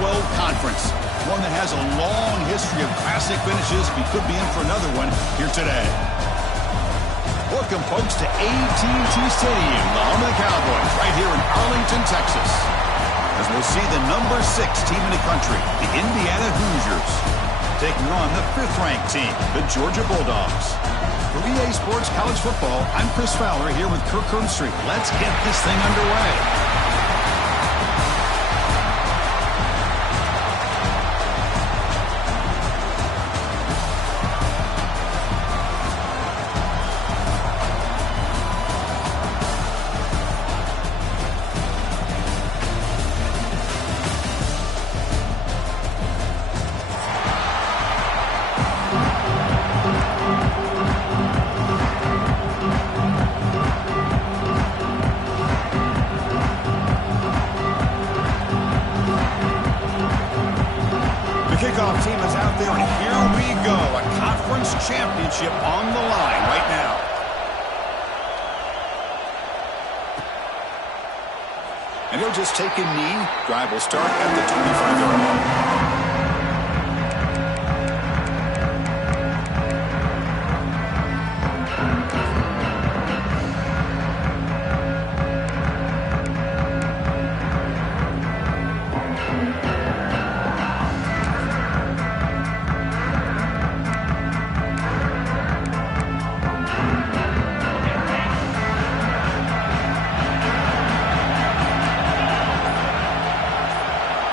12 Conference. One that has a long history of classic finishes. We could be in for another one here today. Welcome, folks, to AT&T Stadium, the home of the Cowboys, right here in Arlington, Texas. As we'll see the number 6 team in the country, the Indiana Hoosiers, taking on the 5th-ranked team, the Georgia Bulldogs. For EA Sports College Football, I'm Chris Fowler here with Kirk Herbstreit. Let's get this thing underway. Kickoff team is out there, and here we go. A conference championship on the line right now. And he'll just take a knee. Drive will start at the 25-yard line.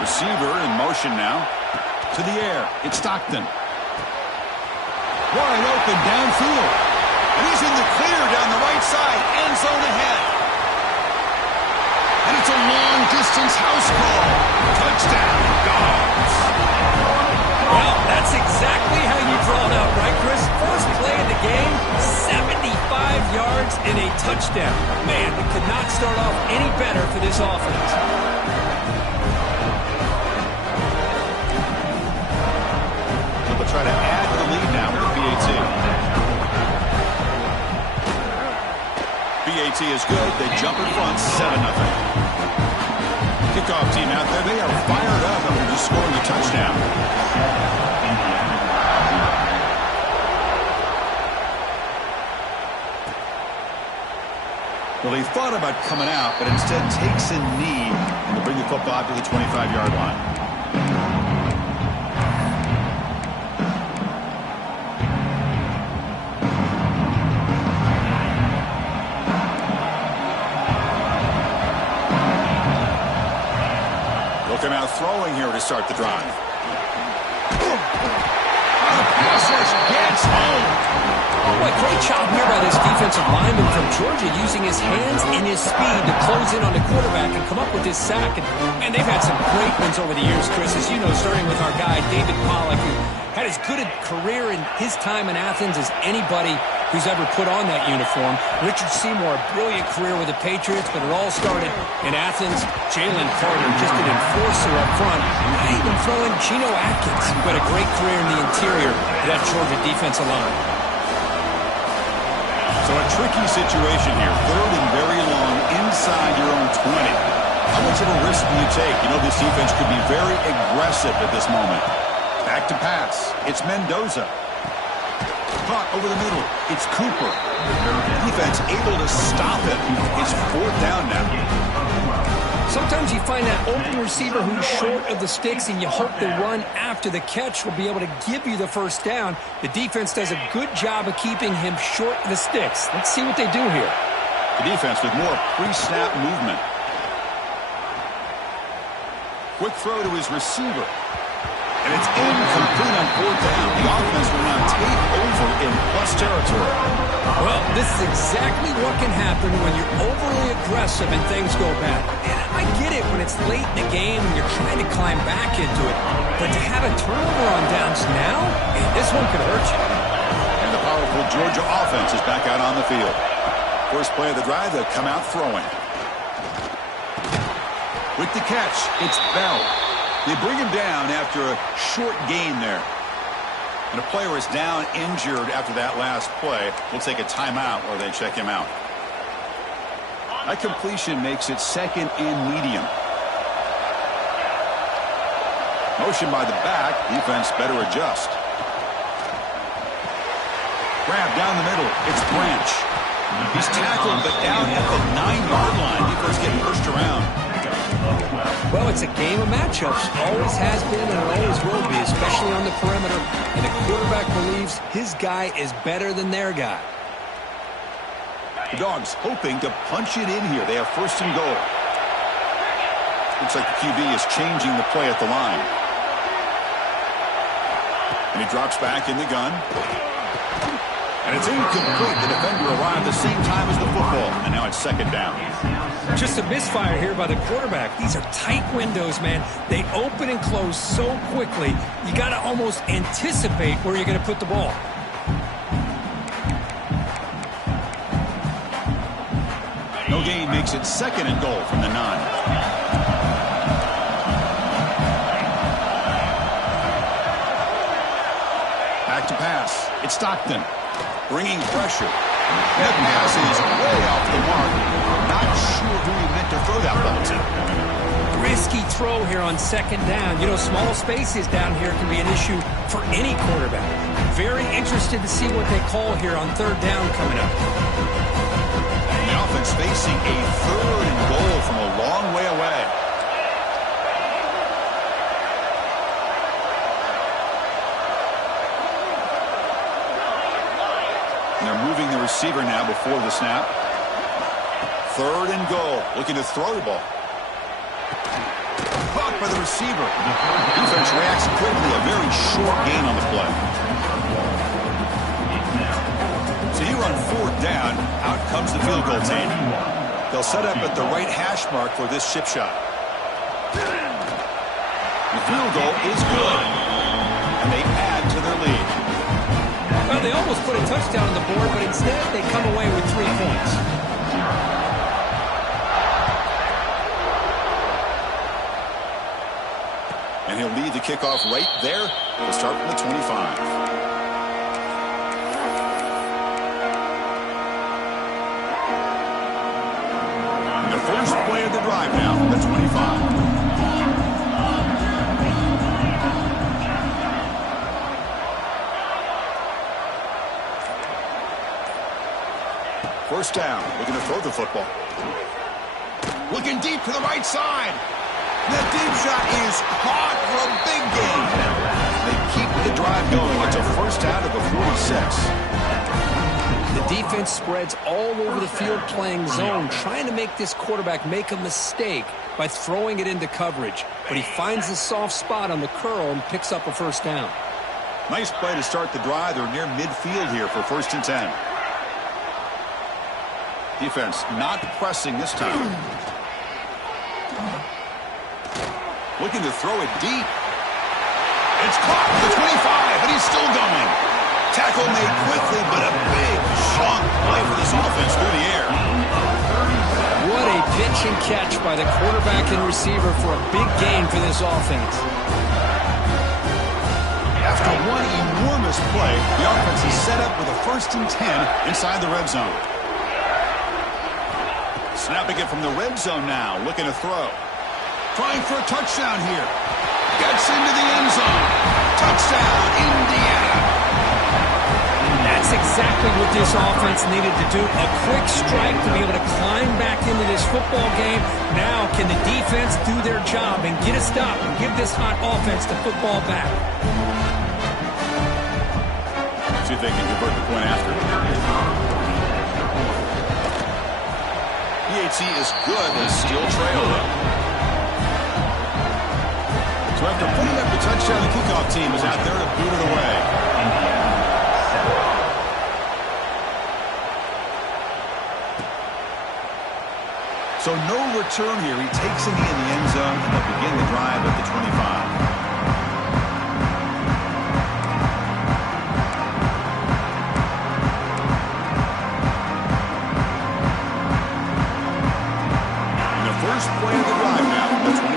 Receiver in motion now. To the air. It's Stockton. Wide open downfield. And he's in the clear down the right side. End zone ahead. And it's a long-distance house call. Touchdown, Dogs. Well, that's exactly how you draw it up, right, Chris? First play of the game, 75 yards and a touchdown. Man, it could not start off any better for this offense. Try to add to the lead now with BAT. BAT is good. They jump in front, 7-0. Kickoff team out there. They are fired up after just scoring a touchdown. Well, he thought about coming out, but instead takes a knee and will bring the football to the 25-yard line. Looking out throwing here to start the drive. The passage gets home. Oh, what a great job here by this defensive lineman from Georgia, using his hands and his speed to close in on the quarterback and come up with his sack. And they've had some great ones over the years, Chris, as you know, starting with our guy, David Pollack, who had as good a career in his time in Athens as anybody who's ever put on that uniform. Richard Seymour, a brilliant career with the Patriots, but it all started in Athens. Jalen Carter, just an enforcer up front. I even throw in Geno Atkins, who had a great career in the interior of that Georgia defensive line. So a tricky situation here. 3rd and very long inside your own 20. How much of a risk do you take? You know, this defense could be very aggressive at this moment. Back to pass. It's Mendoza. Caught over the middle. It's Cooper. Defense able to stop it. It's 4th down now. Sometimes you find that open receiver who's short of the sticks, and you hope the run after the catch will be able to give you the first down. The defense does a good job of keeping him short of the sticks. Let's see what they do here. The defense with more pre-snap movement. Quick throw to his receiver. And it's incomplete on 4th down. The offense will now take over in plus territory. Well, this is exactly what can happen when you're overly aggressive and things go bad. And I get it when it's late in the game and you're trying to climb back into it. But to have a turnover on downs now, man, this one could hurt you. And the powerful Georgia offense is back out on the field. First play of the drive, they'll come out throwing. With the catch, it's Bell. They bring him down after a short gain there. And a player is down injured after that last play. We'll take a timeout while they check him out. That completion makes it 2nd and medium. Motion by the back. Defense better adjust. Grab down the middle. It's Branch. He's tackled, but down at the 9-yard line. Defense getting pushed around. Well, it's a game of matchups. Always has been and it always will be, especially on the perimeter. And the quarterback believes his guy is better than their guy. The Dogs hoping to punch it in here. They have first and goal. Looks like the QB is changing the play at the line. And he drops back in the gun. And it's incomplete. The defender arrived the same time as the football. And now it's second down. Just a misfire here by the quarterback. These are tight windows, man. They open and close so quickly. You got to almost anticipate where you're going to put the ball. No gain makes it second and goal from the 9. Back to pass. It's Stockton. Bringing pressure. That pass is way off the mark. Not sure who he meant to throw that ball to. Risky throw here on second down. You know, small spaces down here can be an issue for any quarterback. Very interested to see what they call here on third down coming up. The offense facing a third and goal from a long way away. They're moving the receiver now before the snap. Third and goal. Looking to throw the ball. Caught by the receiver. Defense reacts quickly. A very short gain on the play. So here on fourth down, out comes the field goal team. They'll set up at the right hash mark for this chip shot. The field goal is good. And they add to their lead. Well, they almost put a touchdown on the board, but instead they come away with 3 points. And he'll lead the kickoff right there. He'll start from the 25. And the first play of the drive now from the 25. First down, looking to throw the football. Looking deep to the right side. That deep shot is caught for a big gain. They keep the drive going. It's a first out of the 46. The defense spreads all over the field playing zone, trying to make this quarterback make a mistake by throwing it into coverage. But he finds a soft spot on the curl and picks up a first down. Nice play to start the drive. They're near midfield here for first and 10. Defense not pressing this time. Looking to throw it deep. It's caught for the 25, and he's still going. Tackle made quickly, but a big chunk play for this offense through the air. What a pitch and catch by the quarterback and receiver for a big gain for this offense. After one enormous play, the offense is set up with a first and 10 inside the red zone. Snapping it from the red zone now, looking to throw. Trying for a touchdown here. Gets into the end zone. Touchdown, Indiana. That's exactly what this offense needed to do. A quick strike to be able to climb back into this football game. Now can the defense do their job and get a stop and give this hot offense the football back? See if they can convert the point after. PAT is good. They still trail them. So after putting up the touchdown, the kickoff team is out there to boot it away. So no return here. He takes a knee in the end zone, and they'll begin the drive at the 25. First play of the drive now from the 25.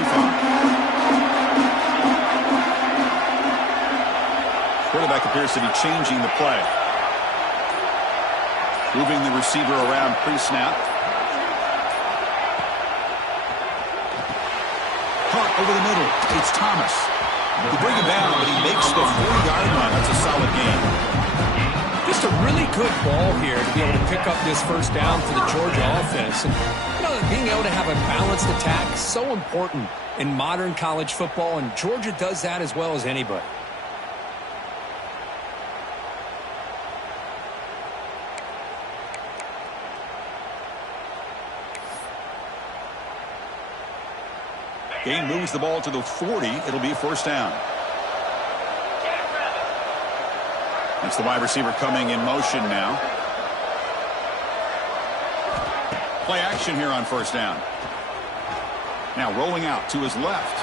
Quarterback appears to be changing the play. Moving the receiver around pre-snap. Caught over the middle. It's Thomas. They bring him down, but he makes the 40-yard line. That's a solid gain. Just a really good ball here to be able to pick up this first down for the Georgia offense. And, being able to have a balanced attack is so important in modern college football, and Georgia does that as well as anybody. Gain moves the ball to the 40. It'll be first down. It's the wide receiver coming in motion now. Play action here on first down. Now rolling out to his left.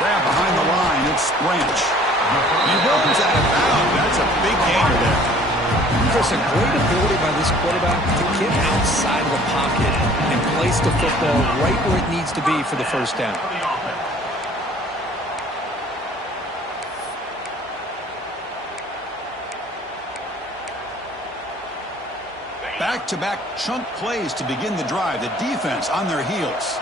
Grab behind the line. It's Branch. He runs out of bounds. That's a big gainer there. There's a great ability by this quarterback to get outside of the pocket and place the football right where it needs to be for the first down. Back-to-back chunk plays to begin the drive. The defense on their heels.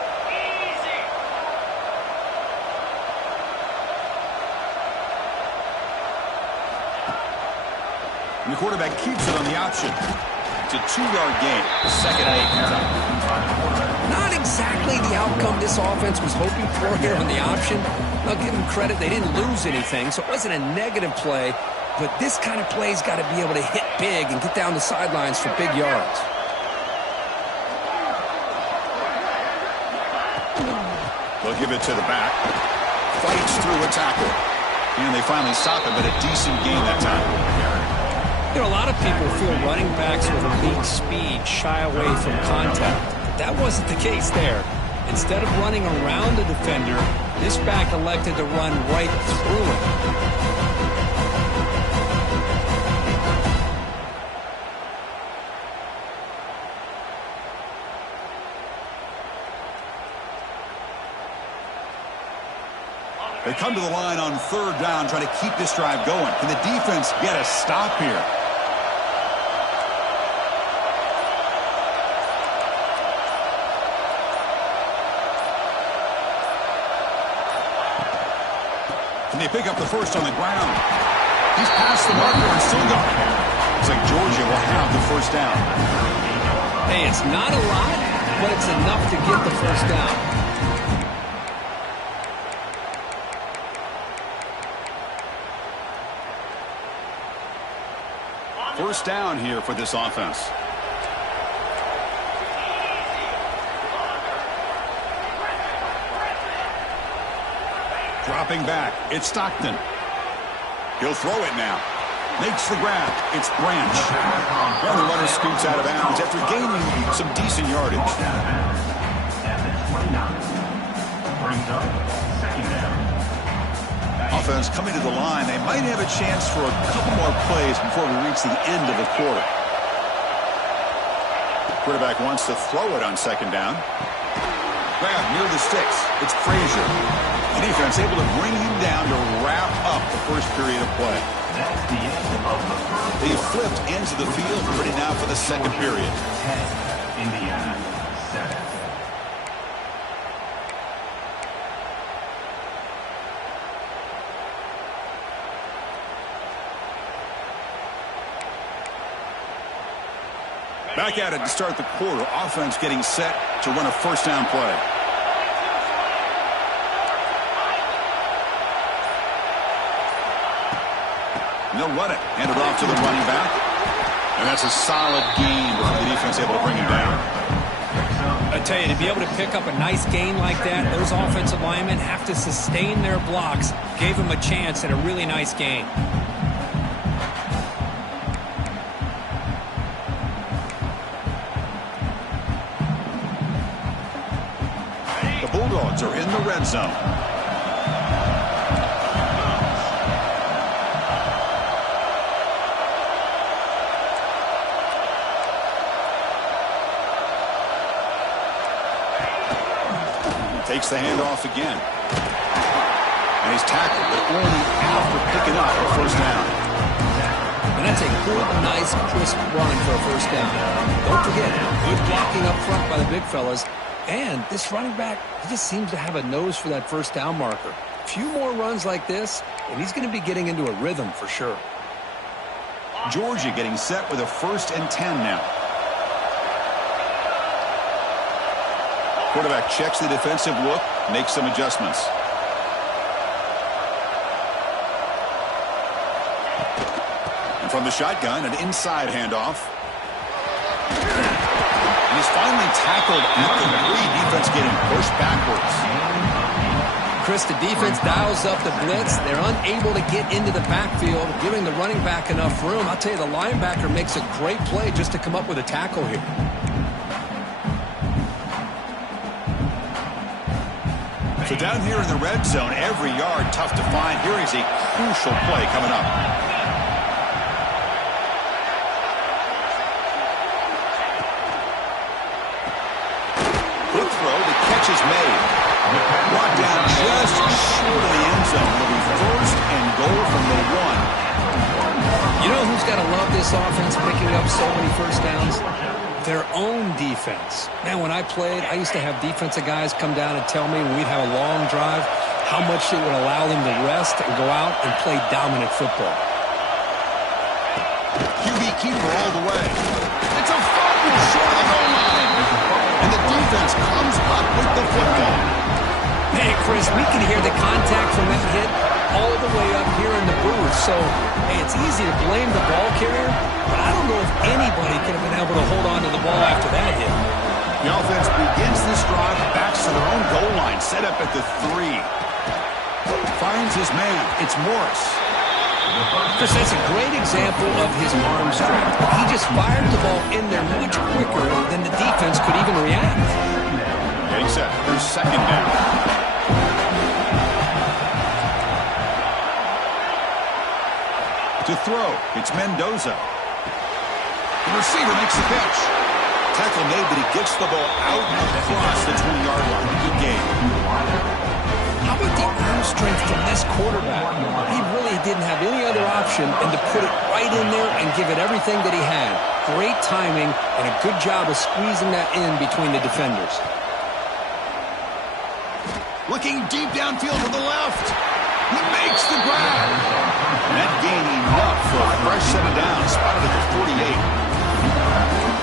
And the quarterback keeps it on the option. It's a 2-yard gain. Second and 8. Not exactly the outcome this offense was hoping for here on the option. I'll give them credit. They didn't lose anything, so it wasn't a negative play. But this kind of play's got to be able to hit big and get down the sidelines for big yards. They'll give it to the back. Fights through a tackle. And they finally stop it, but a decent gain that time. A lot of people feel running backs with elite speed shy away from contact. That wasn't the case there. Instead of running around the defender, this back elected to run right through him. They come to the line on third down, trying to keep this drive going. Can the defense get a stop here? Can they pick up the first on the ground? He's past the marker and still got it. Looks like Georgia will have the first down. Hey, it's not a lot, but it's enough to get the first down. First down here for this offense. Dropping back. It's Stockton. He'll throw it now. Makes the grab. It's Branch. And the runner scoots out of bounds after gaining some decent yardage. Offense coming to the line. They might have a chance for a couple more plays before we reach the end of the quarter. Quarterback wants to throw it on second down. Grab near the sticks. It's Frazier. The defense able to bring him down to wrap up the first period of play. They flipped ends of the field, ready now for the second period. Indiana 7. Back at it to start the quarter. Offense getting set to run a first down play. And they'll run it. Hand it off to the running back. And that's a solid gain before the defense able to bring him down. I tell you, to be able to pick up a nice gain like that, those offensive linemen have to sustain their blocks. Gave him a chance at a really nice gain. The Bulldogs are in the red zone. Takes the handoff again. And he's tackled, but only after picking up a first down. And that's a good, nice, crisp run for a first down. Don't forget, good blocking up front by the big fellas. And this running back, he just seems to have a nose for that first down marker. few more runs like this, and he's going to be getting into a rhythm for sure. Georgia getting set with a 1st and 10 now. Quarterback checks the defensive look, makes some adjustments. And from the shotgun, an inside handoff. And he's finally tackled at the 3. Defense getting pushed backwards. Chris, the defense dials up the blitz. They're unable to get into the backfield, giving the running back enough room. I'll tell you, the linebacker makes a great play just to come up with a tackle here. So down here in the red zone, every yard tough to find. Here is a crucial play coming up. Quick throw, the catch is made. Brought down just short of the end zone. It'll be 1st and goal from the 1. You know who's got to love this offense picking up so many first downs? Their own defense. Man, when I played, I used to have defensive guys come down and tell me when we'd have a long drive how much it would allow them to rest and go out and play dominant football. QB keeper all the way. It's a fumble short of the goal line. And the defense comes up with the football. Hey, Chris, we can hear the contact from that hit all the way up here in the booth. So, hey, it's easy to blame the ball carrier, but I don't know if anybody could have been able to hold on to the ball after that hit. The offense begins this drive, backs to their own goal line, set up at the 3. Finds his man. It's Morris. Chris, that's a great example of his arm strength. He just fired the ball in there much quicker than the defense could even react. Getting set. Here's 2nd down. To throw, it's Mendoza. The receiver makes the catch. Tackle made, but he gets the ball out across the 20-yard line. Good game. How about the arm strength from this quarterback? He really didn't have any other option than to put it right in there and give it everything that he had. Great timing and a good job of squeezing that in between the defenders. Looking deep downfield to the left. He makes the grab. And that gain enough for a fresh set of downs. Spotted at the 48.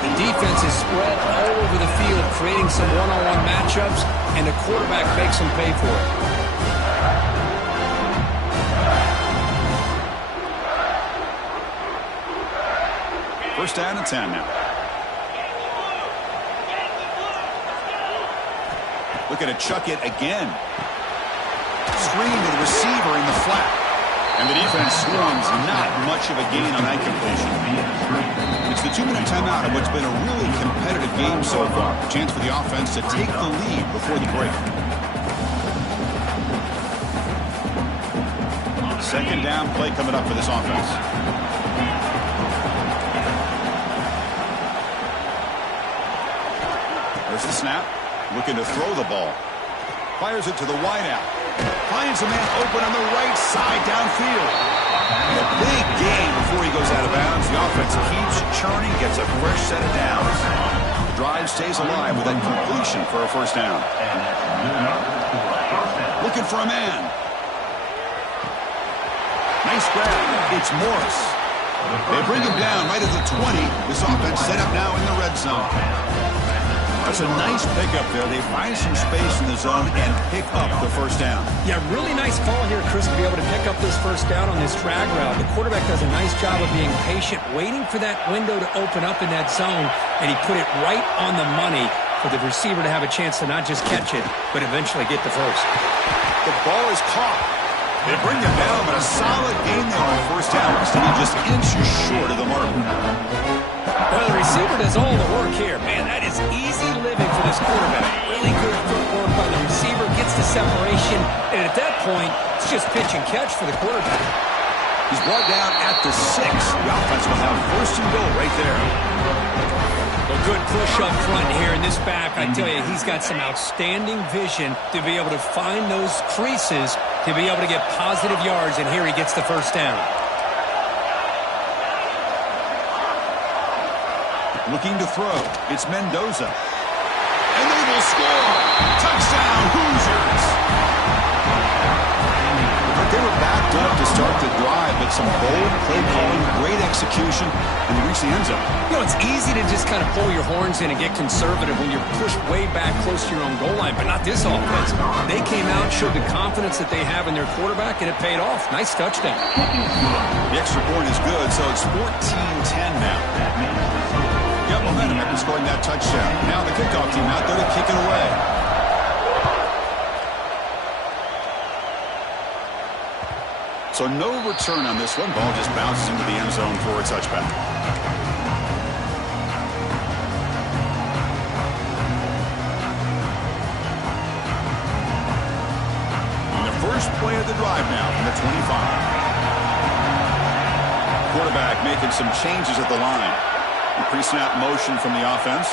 The defense is spread all over the field, creating some one-on-one matchups, and the quarterback makes them pay for it. First down and 10 now. Looking to chuck it again. Screen to the receiver in the flat. And the defense runs not much of a gain on that completion. It's the 2-minute timeout of what's been a really competitive game so far. A chance for the offense to take the lead before the break. 2nd down play coming up for this offense. There's the snap. Looking to throw the ball. Fires it to the wideout. Finds a man open on the right side downfield. A big gain before he goes out of bounds. The offense keeps churning, gets a fresh set of downs. The drive stays alive with that completion for a first down. Looking for a man. Nice grab. It's Morris. They bring him down right at the 20. This offense set up now in the red zone. That's a nice pickup there. They find some space in the zone and pick up the first down. Yeah, really nice call here, Chris, to be able to pick up this first down on this drag route. The quarterback does a nice job of being patient, waiting for that window to open up in that zone, and he put it right on the money for the receiver to have a chance to not just catch it, but eventually get the first. The ball is caught. They bring him down, but a solid gain there on first down. Still just inches short of the mark. Well, the receiver does all the work here. Man, that is easy living for this quarterback. Really good footwork by the receiver, gets the separation, and at that point, it's just pitch and catch for the quarterback. He's brought down at the 6. The offense will have first and goal right there. A good push up front here in this back. I tell you, he's got some outstanding vision to be able to find those creases, to be able to get positive yards, and here he gets the first down. Looking to throw. It's Mendoza. And they will score. Touchdown, Hoosiers. to start the drive, but some bold play calling, great execution, and they reach the end zone. You know, it's easy to just kind of pull your horns in and get conservative when you're pushed way back close to your own goal line, but not this offense. They came out, showed the confidence that they have in their quarterback, and it paid off. Nice touchdown. The extra point is good, so it's 14-10 now. Got momentum after scoring that touchdown. Now the kickoff team out there to kick it away. So no return on this one. Ball just bounces into the end zone for a touchback. On the first play of the drive now from the 25. Quarterback making some changes at the line. Pre-snap motion from the offense.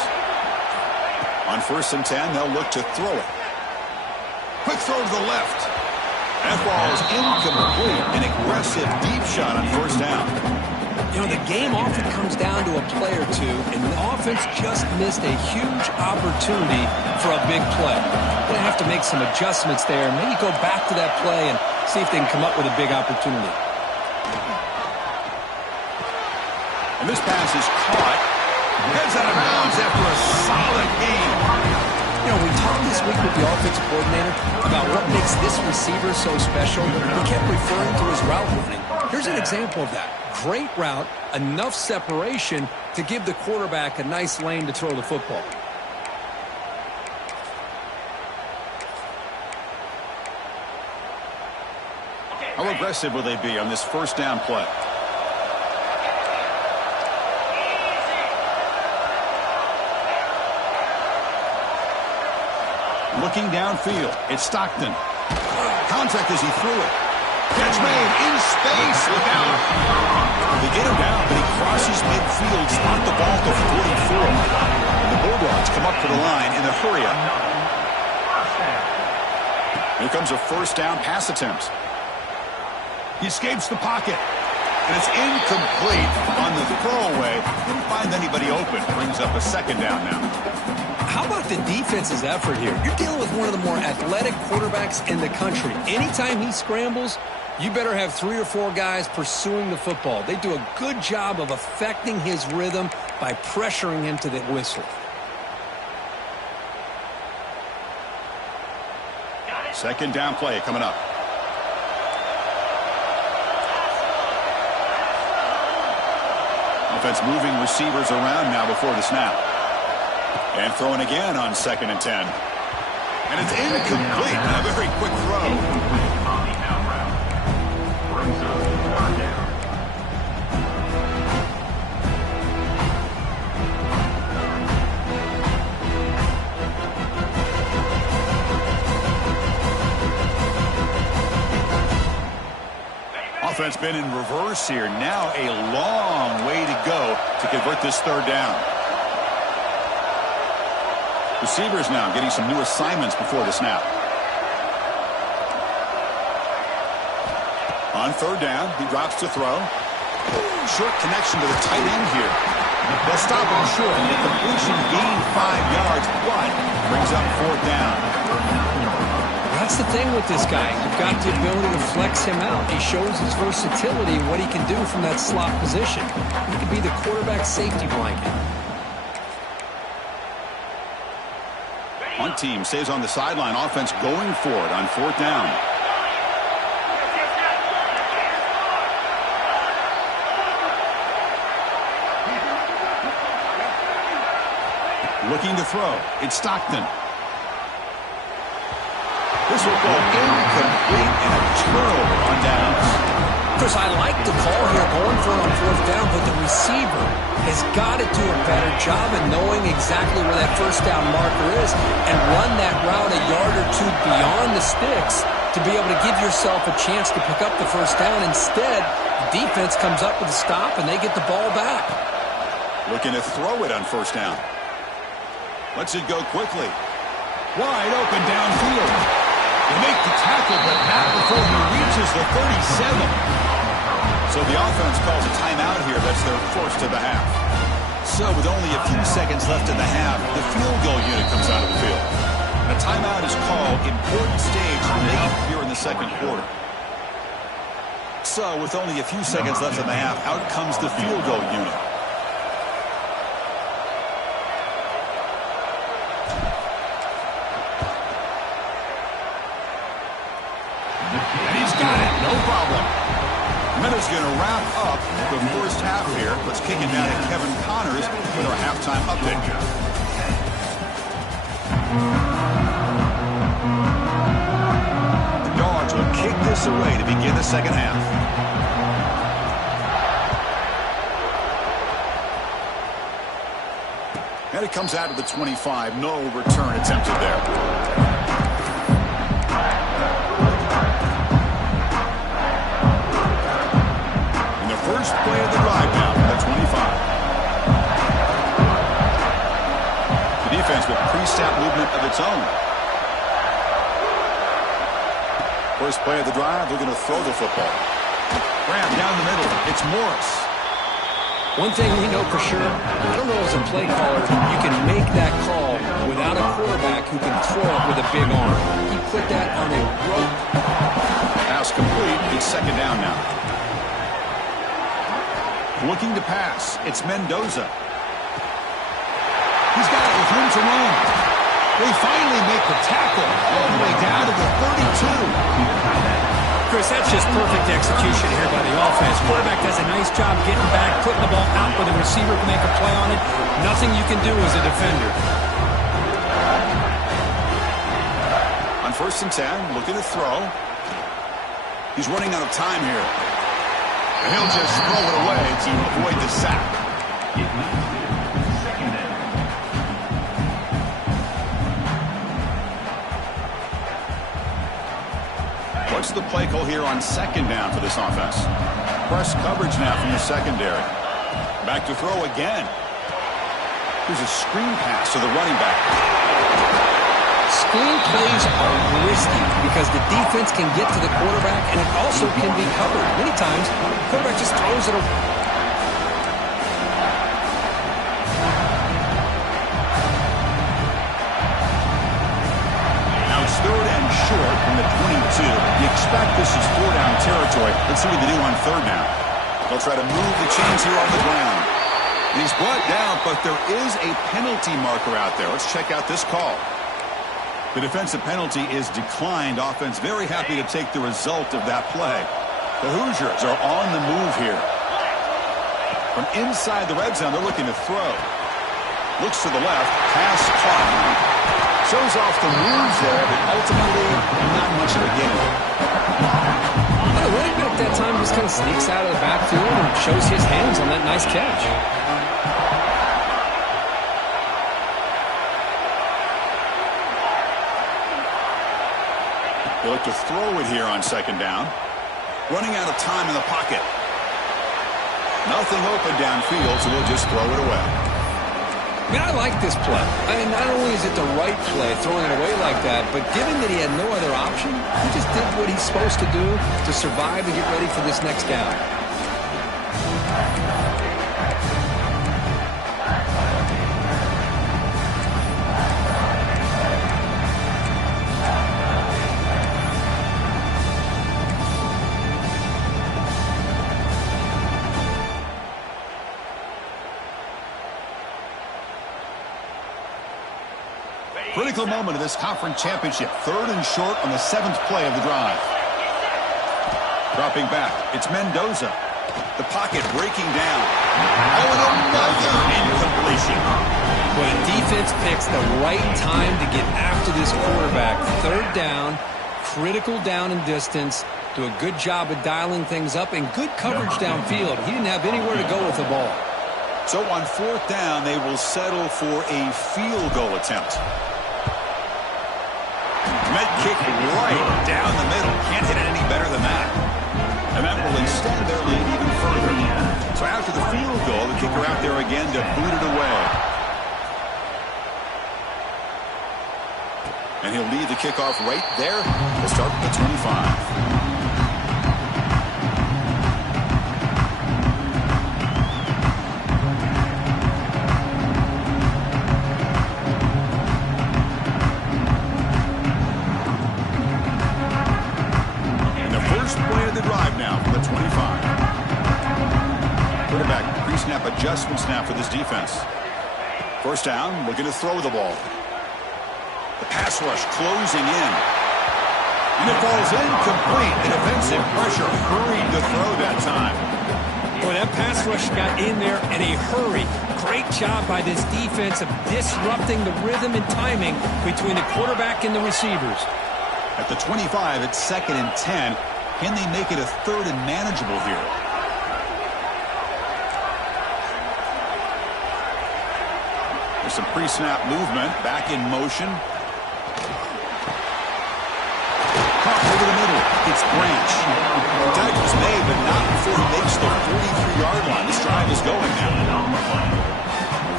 On 1st and 10, they'll look to throw it. Quick throw to the left. That ball is incomplete. An aggressive deep shot on 1st down. You know, the game often comes down to a play or two, and the offense just missed a huge opportunity for a big play. They're going to have to make some adjustments there, and maybe go back to that play and see if they can come up with a big opportunity. And this pass is caught. Heads out of bounds after a solid game. You know, we talked this week with the offensive coordinator about what makes this receiver so special. He kept referring to his route running. Here's an example of that. Great route, enough separation to give the quarterback a nice lane to throw the football. How aggressive will they be on this 1st down play? Looking downfield, it's Stockton. Contact as he threw it. Catch made in space. Look out. They get him down, but he crosses midfield. Spot the ball to 44. And the Bulldogs come up to the line in a hurry-up. Here comes a 1st down pass attempt. He escapes the pocket. And it's incomplete on the throwaway. Didn't find anybody open. Brings up a 2nd down now. How about the defense's effort here? You're dealing with one of the more athletic quarterbacks in the country. Anytime he scrambles, you better have 3 or 4 guys pursuing the football. They do a good job of affecting his rhythm by pressuring him to the whistle. 2nd down play coming up. Offense moving receivers around now before the snap. And throwing again on 2nd and 10. And it's incomplete. A very quick throw. Offense been in reverse here. Now a long way to go to convert this 3rd down. Receivers now getting some new assignments before the snap. On 3rd down, he drops to throw. Short connection to the tight end here. They'll stop him short, and the completion gained 5 yards, but brings up 4th down. That's the thing with this guy. You've got the ability to flex him out. He shows his versatility and what he can do from that slot position. He could be the quarterback safety blanket. One team stays on the sideline. Offense going for it on 4th down. Looking to throw. It's Stockton. This will go incomplete and a turnover on downs. Chris, I like the call here going for it on 4th down, but the receiver has got to do a better job of knowing exactly where that 1st down marker is and run that route a yard or 2 beyond the sticks to be able to give yourself a chance to pick up the 1st down. Instead, the defense comes up with a stop and they get the ball back. Looking to throw it on 1st down. Lets it go quickly. Wide open downfield. They make the tackle, but not before he reaches the 37. So the offense calls a timeout here. That's their 1st of the half. So with only a few seconds left in the half, the field goal unit comes out of the field. A timeout is called. Important stage late here in the 2nd quarter. So with only a few seconds left in the half, out comes the field goal unit. And he's got it, no problem. Minutes going to wrap up the first half here. Let's kick it down to Kevin Connors with our halftime update. The Dogs will kick this away to begin the second half. And it comes out to the 25. No return attempted there. First play of the drive now at 25. The defense with pre-snap movement of its own. First play of the drive, they're going to throw the football. Grab down the middle. It's Morris. One thing we know for sure, I don't know as a play caller, you can make that call without a quarterback who can throw it with a big arm. He put that on a rope. Pass complete. It's second down now. Looking to pass. It's Mendoza. He's got it with room to run. They finally make the tackle all the way down to the 32. Chris, that's just perfect execution here by the offense. Quarterback does a nice job getting back, putting the ball out where the receiver can make a play on it. Nothing you can do as a defender. On 1st and 10, looking to throw. He's running out of time here. And he'll just throw it away to avoid the sack. What's the play call here on second down for this offense? Press coverage now from the secondary. Back to throw again. Here's a screen pass to the running back. Screen plays are risky because the defense can get to the quarterback and it also can be covered. Many times, the quarterback just throws it away. Now it's 3rd and short from the 22. You expect this is 4-down territory. Let's see what they do on 3rd down. They'll try to move the chains here off the ground. He's brought down, but there is a penalty marker out there. Let's check out this call. The defensive penalty is declined. Offense very happy to take the result of that play. The Hoosiers are on the move here. From inside the red zone, they're looking to throw. Looks to the left. Pass caught. Shows off the moves there, but ultimately not much of a gain. Well, the running back that time just kind of sneaks out of the backfield and shows his hands on that nice catch. They look to throw it here on second down. Running out of time in the pocket. Nothing open downfield, so we'll just throw it away. I mean, I like this play. I mean, not only is it the right play, throwing it away like that, but given that he had no other option, he just did what he's supposed to do to survive and get ready for this next down. Critical moment of this conference championship. 3rd and short on the 7th play of the drive. Dropping back. It's Mendoza. The pocket breaking down. Oh, and another incompletion. When a defense picks the right time to get after this quarterback, 3rd down, critical down and distance, do a good job of dialing things up and good coverage downfield. He didn't have anywhere to go with the ball. So on 4th down, they will settle for a field goal attempt. Med kick right down the middle. Can't hit it any better than that. And that will extend their lead even further. So after the field goal, the kicker out there again to boot it away. And he'll lead the kickoff right there. We'll start with the 25. The drive now from the 25. 25. Quarterback pre-snap adjustment snap for this defense. First down, looking to throw the ball. The pass rush closing in. And it falls incomplete. The defensive pressure hurried the throw that time. Boy, that pass rush got in there in a hurry. Great job by this defense of disrupting the rhythm and timing between the quarterback and the receivers. At the 25, it's 2nd and 10. Can they make it a 3rd and manageable here? There's some pre-snap movement. Back in motion. Caught over the middle. It's Branch. The tacle's made, but not before he makes the 43-yard line. This drive is going now.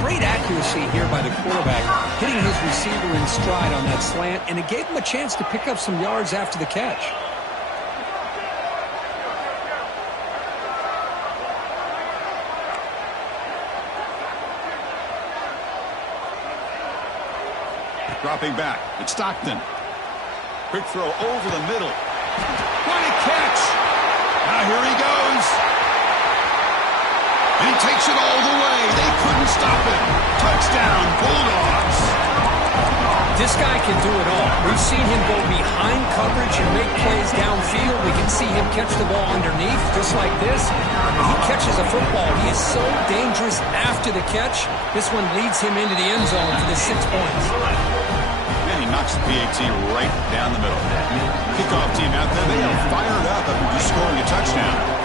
Great accuracy here by the quarterback, hitting his receiver in stride on that slant, and it gave him a chance to pick up some yards after the catch. Dropping back, it's Stockton. Quick throw over the middle. What a catch! Now here he goes. And he takes it all the way. They couldn't stop it. Touchdown, Bulldogs. This guy can do it all. We've seen him go behind coverage and make plays downfield. We can see him catch the ball underneath, just like this. When he catches a football, he is so dangerous after the catch. This one leads him into the end zone for the 6 points. And he knocks the PAT right down the middle. Kickoff team out there, they are fired up after just scoring a touchdown.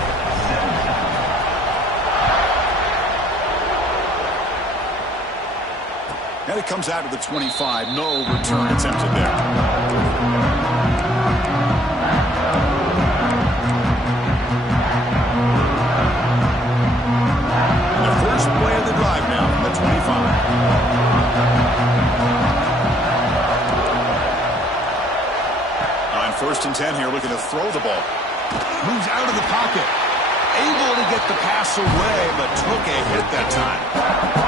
And it comes out to the 25. No return attempted there. The first play of the drive now from the 25. On 1st and 10 here, looking to throw the ball. Moves out of the pocket. Able to get the pass away, but took a hit that time.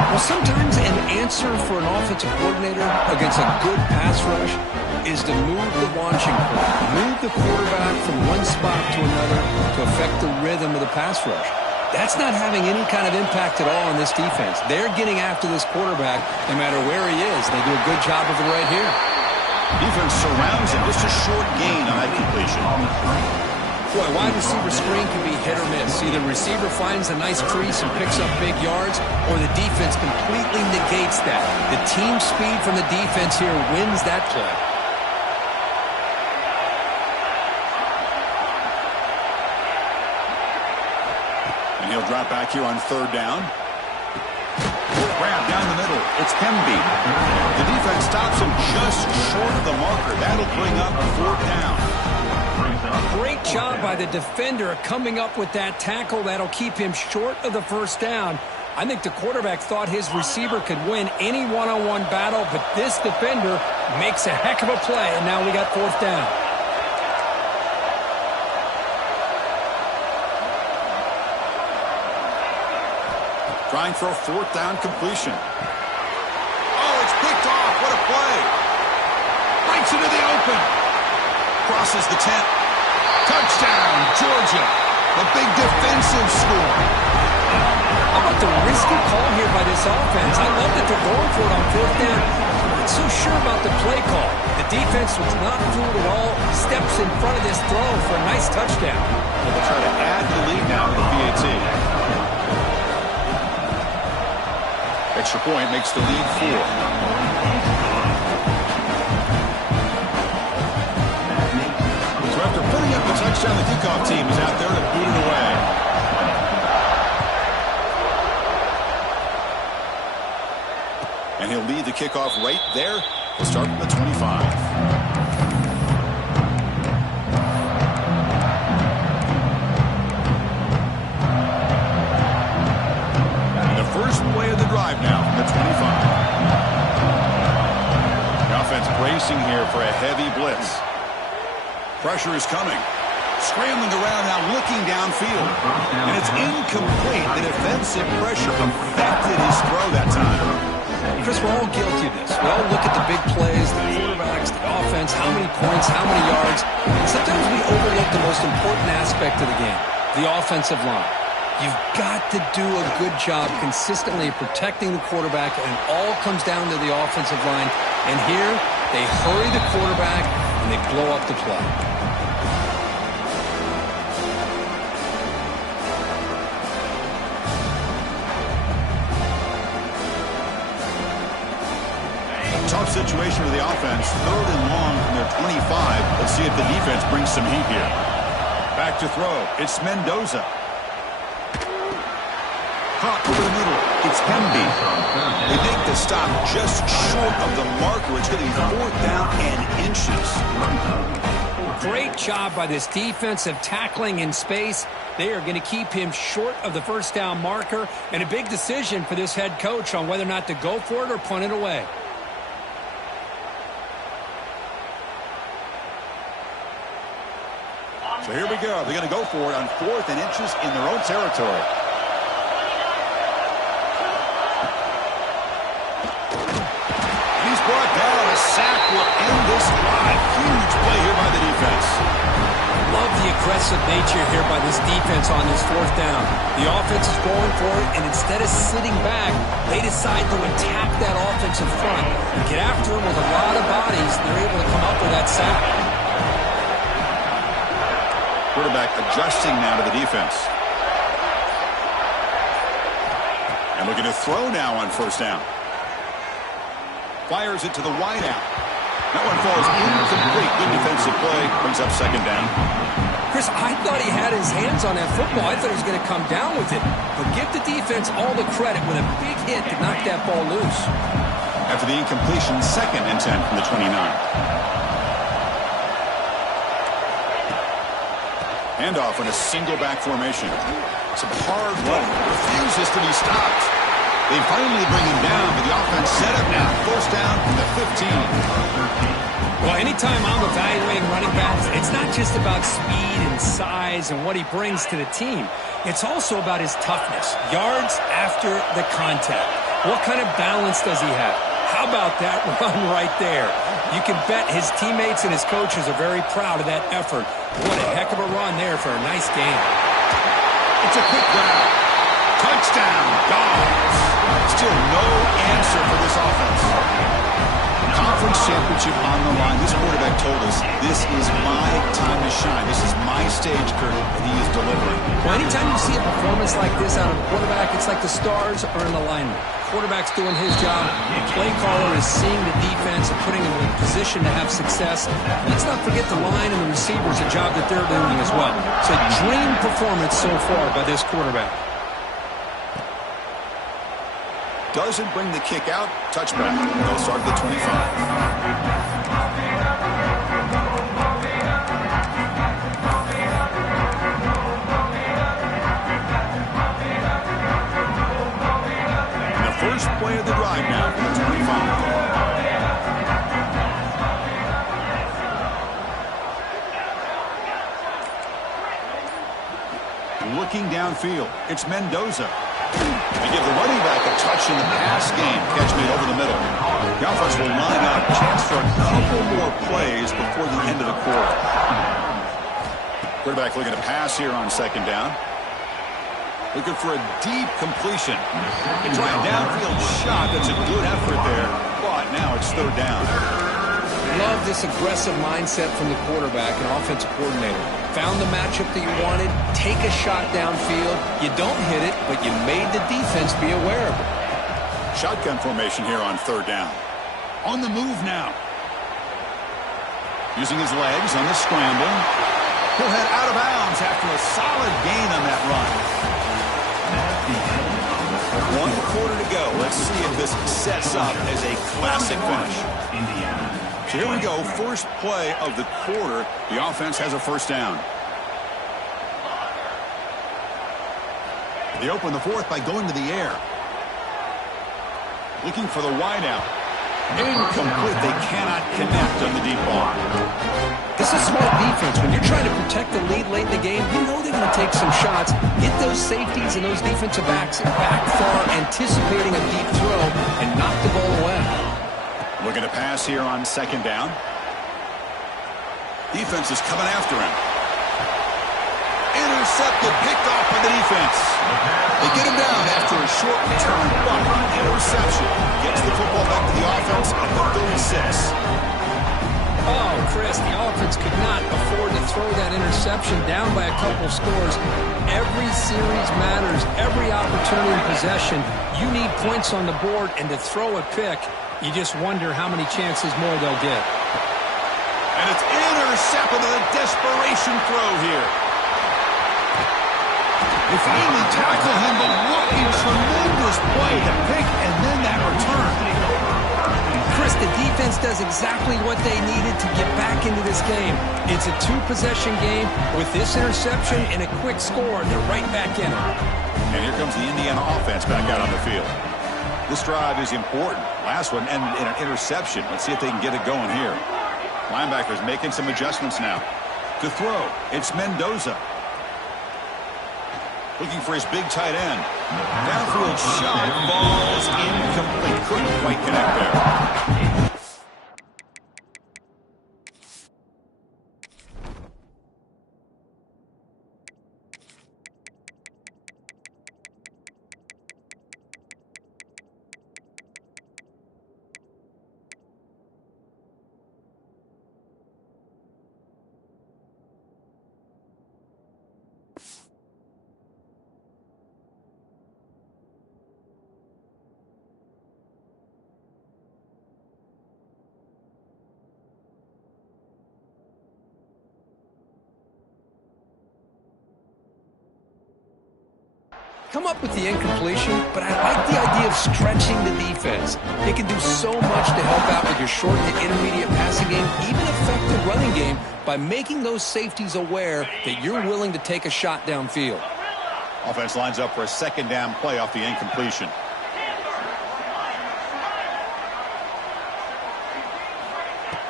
Well, sometimes an answer for an offensive coordinator against a good pass rush is to move the launching point, move the quarterback from one spot to another to affect the rhythm of the pass rush. That's not having any kind of impact at all on this defense. They're getting after this quarterback no matter where he is. They do a good job of it right here. Defense surrounds him. Just a short gain on that completion. Boy, wide receiver screen can be hit or miss. Either receiver finds a nice crease and picks up big yards, or the defense completely negates that. The team speed from the defense here wins that play. And he'll drop back here on 3rd down. Grab down the middle. It's Hemby. The defense stops him just short of the marker. That'll bring up 4th down. Great job by the defender coming up with that tackle. That'll keep him short of the 1st down. I think the quarterback thought his receiver could win any one-on-one battle, but this defender makes a heck of a play, and now we got 4th down. Trying for a 4th down completion. Oh, it's picked off. What a play. Breaks into the open. Crosses the 10. Touchdown, Georgia. A big defensive score. How about the risky call here by this offense? I love that they're going for it on 4th down. I'm not so sure about the play call. The defense was not fooled at all. Steps in front of this throw for a nice touchdown. Well, they'll try to add the lead now with the PAT. Extra point makes the lead 4. After putting up the touchdown, the kickoff team is out there to boot it away. And he'll lead the kickoff right there. We'll start from the 25. And the first play of the drive now from the 25. The offense bracing here for a heavy blitz. Pressure is coming. Scrambling around now, looking downfield. And it's incomplete. The defensive pressure affected his throw that time. Chris, we're all guilty of this. We all look at the big plays, the quarterbacks, the offense, how many points, how many yards. And sometimes we overlook the most important aspect of the game, the offensive line. You've got to do a good job consistently protecting the quarterback, and it all comes down to the offensive line. And here, they hurry the quarterback, and they blow up the play. Tough situation for the offense. 3rd and long from their 25. Let's see if the defense brings some heat here. Back to throw. It's Mendoza. Caught over the middle. It's Hemby. They make the stop just short of the marker. It's going to be 4th down and inches. Great job by this defensive tackling in space. They are going to keep him short of the 1st down marker, and a big decision for this head coach on whether or not to go for it or punt it away. So here we go. They're going to go for it on 4th and inches in their own territory. He's brought down. A sack will end this drive. Huge play here by the defense. Love the aggressive nature here by this defense on this 4th down. The offense is going for it, and instead of sitting back, they decide to attack that offensive front and get after him with a lot of bodies. They're able to come up with that sack. Quarterback adjusting now to the defense. And looking to throw now on 1st down. Fires it to the wideout. That one falls incomplete. Good defensive play. Brings up 2nd down. Chris, I thought he had his hands on that football. I thought he was going to come down with it. But give the defense all the credit with a big hit to knock that ball loose. After the incompletion, 2nd and 10 from the 29. Handoff in a single back formation. Some hard running. Refuses to be stopped. They finally bring him down, but the offense set up now. 1st down from the 15. Well, anytime I'm evaluating running backs, it's not just about speed and size and what he brings to the team. It's also about his toughness. Yards after the contact. What kind of balance does he have? How about that run right there? You can bet his teammates and his coaches are very proud of that effort. What a heck of a run there for a nice game. It's a quick grab. Touchdown, Dogs. Still no answer for this offense. Conference championship on the line. This quarterback told us, this is my time to shine. This is my stage, Kurt, and he is delivering. Well, anytime you see a performance like this out of a quarterback, it's like the stars are in alignment. Quarterback's doing his job. The play caller is seeing the defense and putting them in a position to have success. Let's not forget the line and the receivers, a job that they're doing as well. It's a dream performance so far by this quarterback. Doesn't bring the kick out. Touchback. They'll start at the 25. First play of the drive now from the 25. Looking downfield, it's Mendoza. They give the running back a touch in the pass game. Catch made over the middle. The offense will line up. Chance for a couple more plays before the end of the quarter. Quarterback looking to pass here on 2nd down. Looking for a deep completion. A try a downfield shot. That's a good effort there. But now it's 3rd down. Love this aggressive mindset from the quarterback and offensive coordinator. Found the matchup that you wanted. Take a shot downfield. You don't hit it, but you made the defense be aware of it. Shotgun formation here on 3rd down. On the move now. Using his legs on the scramble. He'll head out of bounds after a solid gain on that run. 1 quarter to go. Let's see if this sets up as a classic finish. So here we go. First play of the quarter. The offense has a 1st down. They open the 4th by going to the air. Looking for the wideout. Incomplete. They cannot connect on the deep ball. This is smart defense. When you're trying to protect the lead late in the game, you know they're going to take some shots. Get those safeties and those defensive backs back far, anticipating a deep throw, and knock the ball away. Looking to pass here on 2nd down. Defense is coming after him. intercepted, picked off by the defense. They get him down after a short return, but interception gets the football back to the offense at the 36. Oh, Chris, the offense could not afford to throw that interception down by a couple scores. Every series matters. Every opportunity in possession. You need points on the board, and to throw a pick, you just wonder how many chances more they'll get. And it's intercepted with a desperation throw here. They finally tackle him, but what a tremendous play to pick and then that return. Chris, the defense does exactly what they needed to get back into this game. It's a two-possession game. With this interception and a quick score, they're right back in it. And here comes the Indiana offense back out on the field. This drive is important. Last one ended in an interception. Let's see if they can get it going here. Linebackers making some adjustments now. To throw, it's Mendoza. Looking for his big tight end. Downfield shot falls incomplete. Couldn't quite connect there. Come up with the incompletion, but I like the idea of stretching the defense. It can do so much to help out with your short to intermediate passing game, even affect the running game by making those safeties aware that you're willing to take a shot downfield. Offense lines up for a second down play off the incompletion.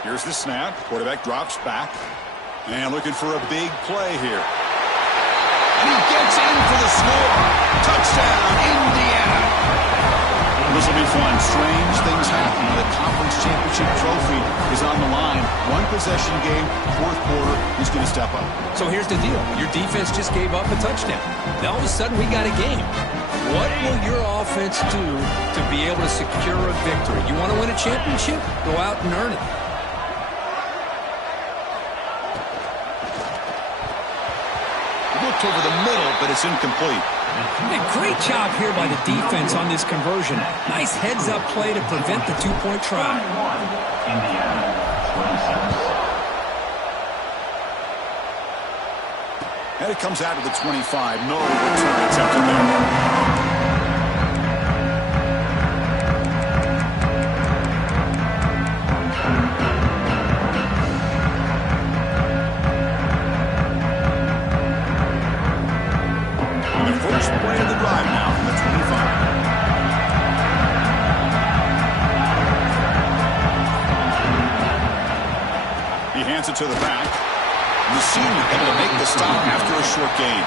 Here's the snap. Quarterback drops back. And looking for a big play here. And he gets in for the score. Touchdown, Indiana. This will be fun. Strange things happen when the conference championship trophy is on the line. One possession game, fourth quarter, who's going to step up? So here's the deal. Your defense just gave up a touchdown. Now all of a sudden we got a game. What will your offense do to be able to secure a victory? You want to win a championship? Go out and earn it. Looked over the middle, but it's incomplete. A great job here by the defense on this conversion. Nice heads-up play to prevent the two-point try. And it comes out to the 25. No return attempted there. First play of the drive now from the 25. He hands it to the back. The senior able to make the stop after a short gain.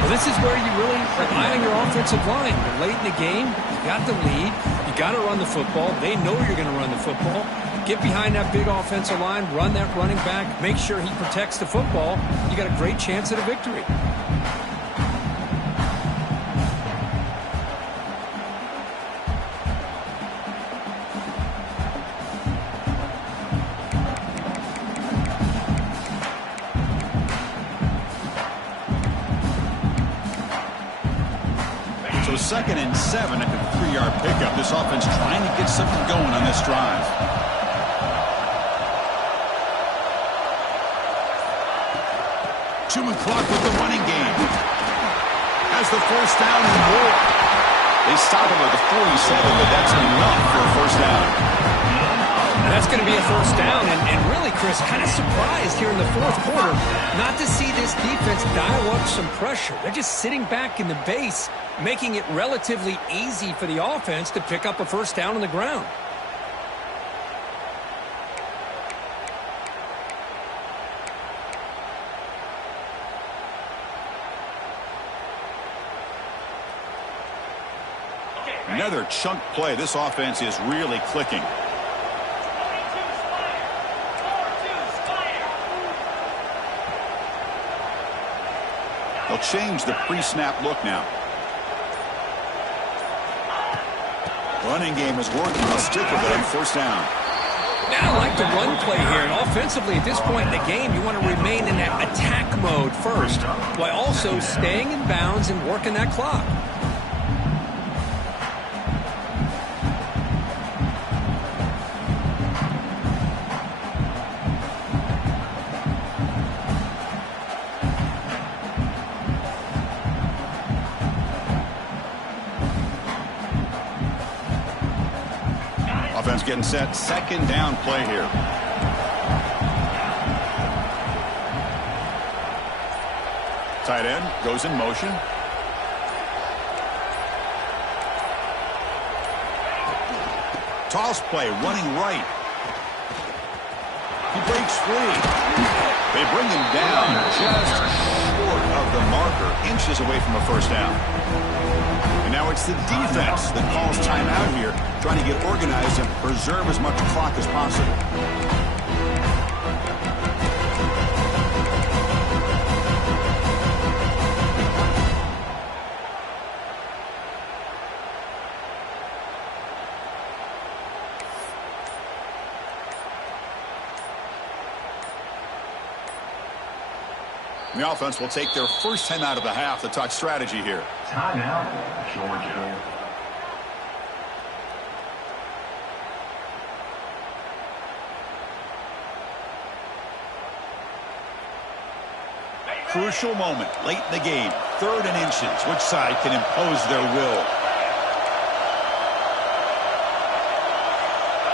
Well, this is where you really rely on your offensive line. You're late in the game. You got the lead. You got to run the football. They know you're going to run the football. Get behind that big offensive line. Run that running back. Make sure he protects the football. You got a great chance at a victory. So 2nd and 7 at the 3-yard pickup. This offense trying to get something going on this drive. Chewing clock with the running game. Has the first down and more. They stop him at the 47, but that's enough for a first down. That's going to be a first down, and really, Chris, kind of surprised here in the fourth quarter not to see this defense dial up some pressure. They're just sitting back in the base, making it relatively easy for the offense to pick up a first down on the ground. Another chunk play. This offense is really clicking. They'll change the pre-snap look now. Running game is working. They'll stick with it on first down. Now I like the run play here. And offensively, at this point in the game, you want to remain in that attack mode first, while also staying in bounds and working that clock. Offense getting set. Second down play here. Tight end goes in motion. Toss play running right. He breaks free. They bring him down just short of the marker, inches away from a first down. And now it's the defense that calls timeout here, trying to get organized and preserve as much clock as possible. The offense will take their first time out of the half to talk strategy here. Timeout, Georgia. Crucial moment late in the game. 3rd and inches. Which side can impose their will?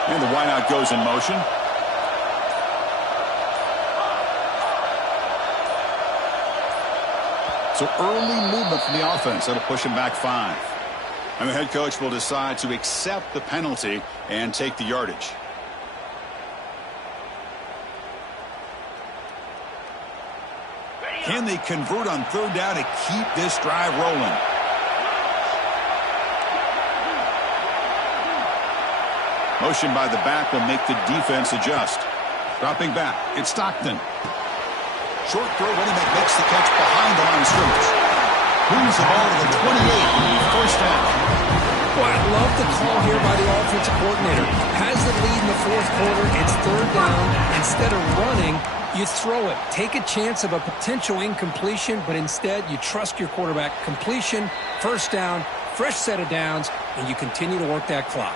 And the wideout goes in motion. So early movement from the offense. That'll push him back 5. And the head coach will decide to accept the penalty and take the yardage. Can they convert on 3rd down to keep this drive rolling? Motion by the back will make the defense adjust. Dropping back, it's Stockton. Short throw, running back makes the catch behind the line of scrimmage. Moves the ball to the 28, first down. Boy, I love the call here by the offensive coordinator. Has the lead in the 4th quarter. It's 3rd down. Instead of running, you throw it. Take a chance of a potential incompletion, but instead you trust your quarterback. Completion, first down, fresh set of downs, and you continue to work that clock.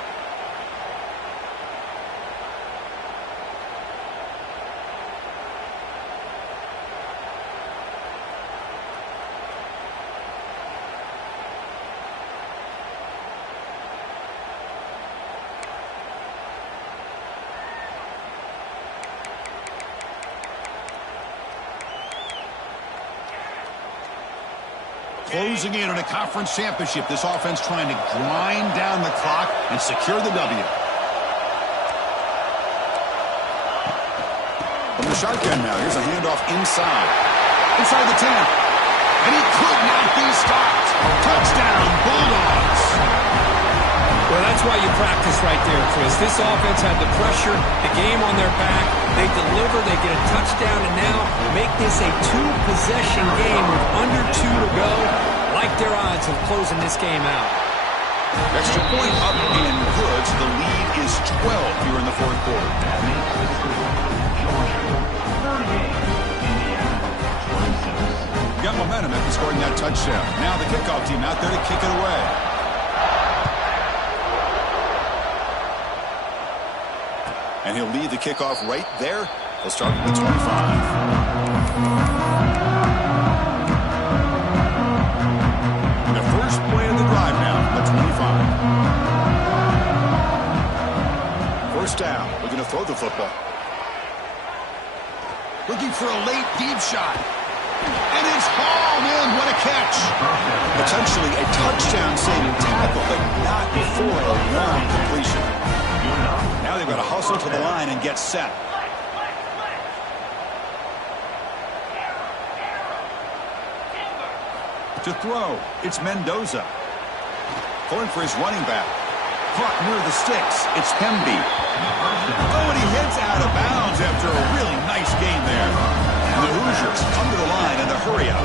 Closing in on a conference championship. This offense trying to grind down the clock and secure the W. From the shotgun now, here's a handoff inside. Inside the 10. And he could not be stopped. Touchdown, Bulldogs. Well, that's why you practice right there, Chris. This offense had the pressure, the game on their back. They deliver, they get a touchdown, and now make this a 2-possession game with under 2 to go. Like their odds of closing this game out. Extra point up and good, so the lead is 12 here in the 4th quarter. Got momentum after scoring that touchdown. Now the kickoff team out there to kick it away. And he'll lead the kickoff right there. They'll start at the 25. The first play of the drive now, the 25. First down, looking to throw the football. Looking for a late deep shot. And it's hauled in. What a catch. Potentially a touchdown-saving tackle, but not before a long completion. Now they've got to hustle to the line and get set. To throw, it's Mendoza. Going for his running back. Caught near the sticks. It's Pemby. Oh, and he heads out of bounds after a really nice game there. And the Hoosiers come to the line in the hurry up.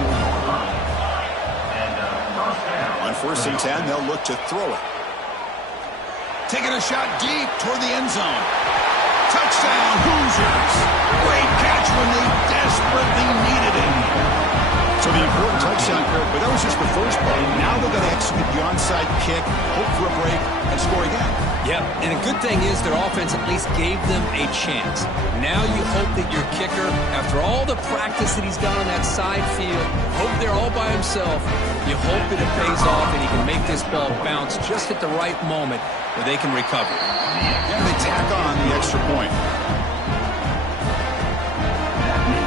its end, they'll look to throw it. Taking a shot deep toward the end zone. Touchdown, Hoosiers. Great catch when they desperately needed it. So the important touchdown, Kirk, but that was just the first part. Now they're going to execute the onside kick, hope for a break, and score again. Yep, and a good thing is their offense at least gave them a chance. Now you hope that your kicker, after all the practice that he's done on that side field, hope they're all by himself, you hope that it pays off and he can make this ball bounce just at the right moment where they can recover. And they tack on the extra point.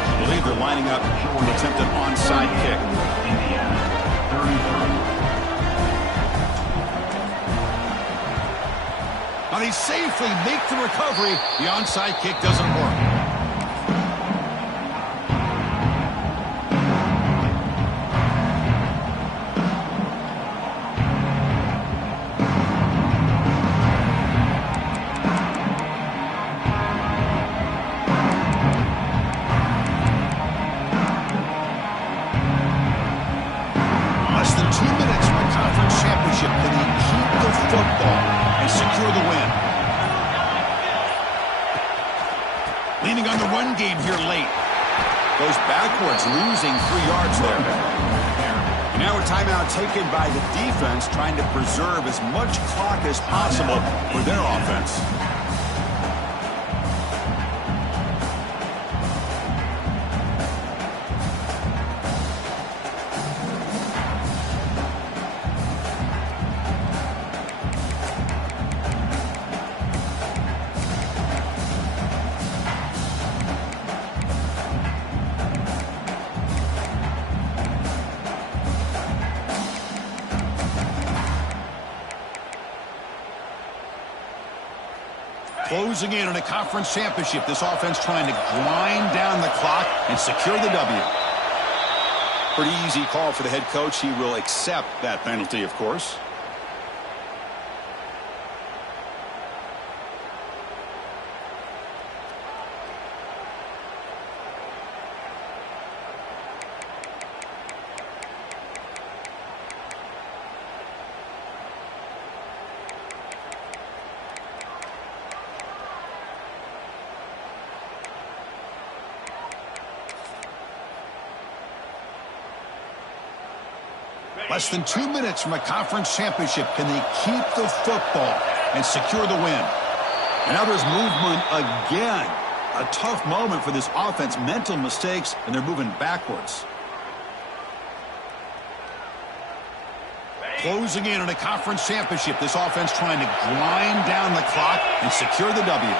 I believe they're lining up to attempt an onside kick. Now they safely make the recovery. The onside kick doesn't work. Leaning on the run game here late. Goes backwards, losing 3 yards there. And now a timeout taken by the defense, trying to preserve as much clock as possible for their offense. Closing in on a conference championship, this offense trying to grind down the clock and secure the W. Pretty easy call for the head coach. He will accept that penalty, of course. Less than 2 minutes from a conference championship. Can they keep the football and secure the win? And now there's movement again. A tough moment for this offense. Mental mistakes, and they're moving backwards. Closing in on a conference championship. This offense trying to grind down the clock and secure the W.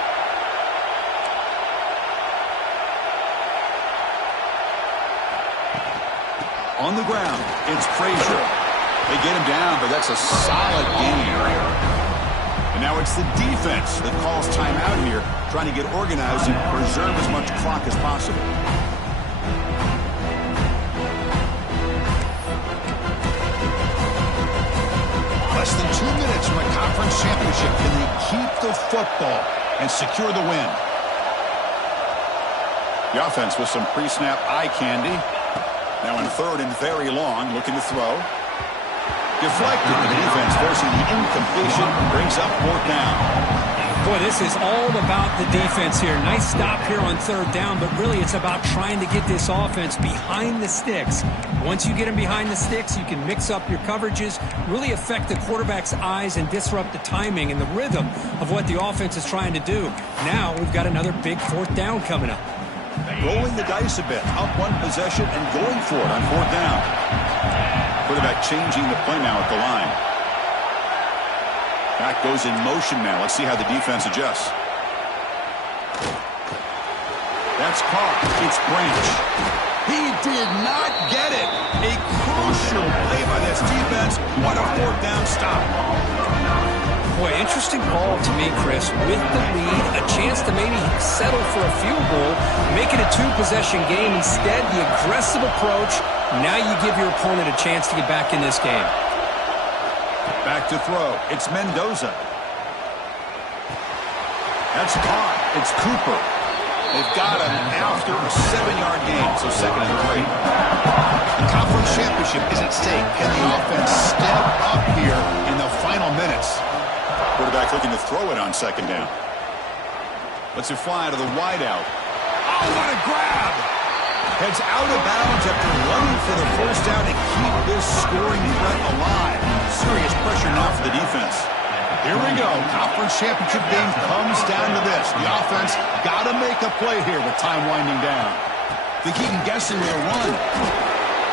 On the ground, it's Frazier. They get him down, but that's a solid gain. And now it's the defense that calls timeout here, trying to get organized and preserve as much clock as possible. Less than 2 minutes from a conference championship. Can they keep the football and secure the win? The offense with some pre-snap eye candy. Now in 3rd and very long, looking to throw. Deflected. The defense forcing the incompletion. Brings up 4th down. Boy, this is all about the defense here. Nice stop here on 3rd down, but really it's about trying to get this offense behind the sticks. Once you get them behind the sticks, you can mix up your coverages, really affect the quarterback's eyes and disrupt the timing and the rhythm of what the offense is trying to do. Now we've got another big 4th down coming up. Rolling the dice a bit, up 1 possession and going for it on 4th down. Quarterback changing the play now at the line. Back goes in motion now. Let's see how the defense adjusts. That's caught. It's Branch. He did not get it. A crucial play by this defense. What a 4th down stop. Boy, interesting call to me, Chris. With the lead, a chance to maybe settle for a field goal, make it a 2-possession game. Instead, the aggressive approach. Now you give your opponent a chance to get back in this game. Back to throw. It's Mendoza. That's caught. It's Cooper. They've got him after a 7-yard gain, so 2nd and 3. The conference championship is at stake. Can the offense step up here in the final minutes? Quarterback looking to throw it on second down. Lets it fly to the wideout. Oh, what a grab! Heads out of bounds after running for the first down to keep this scoring threat alive. Serious pressure now for the defense. Here we go. Conference championship game comes down to this. The offense got to make a play here with time winding down. Think he can guess into a run.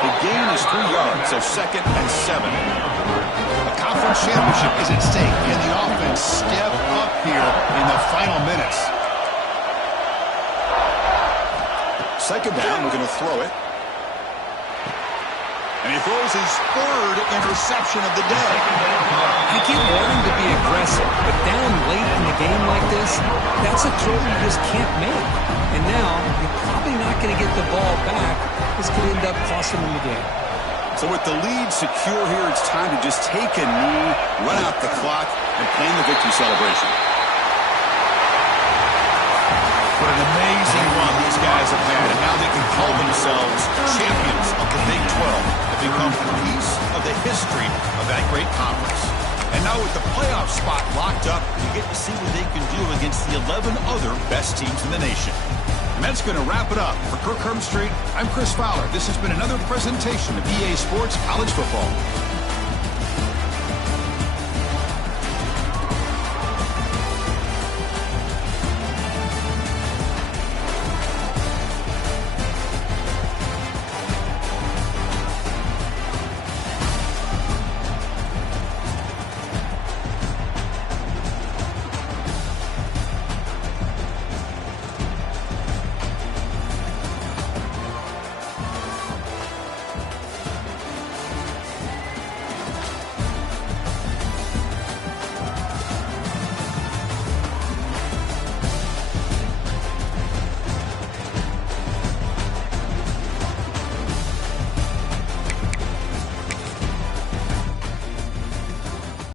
The gain is 3 yards, so 2nd and 7. A conference championship is at stake. Can the offense step up here in the final minutes? Second down, we're going to throw it. And he throws his 3rd interception of the day. I get wanting to be aggressive, but down late in the game like this, that's a throw you just can't make. And now, you're probably not going to get the ball back. It's going to end up costing them the game. So with the lead secure here, it's time to just take a knee, run out the clock, and plan the victory celebration. What an amazing run these guys have had, and now they can call themselves champions of the Big 12 and become a piece of the history of that great conference. And now with the playoff spot locked up, you get to see what they can do against the 11 other best teams in the nation. And that's going to wrap it up. For Kirk Herbstreit, I'm Chris Fowler. This has been another presentation of EA Sports College Football.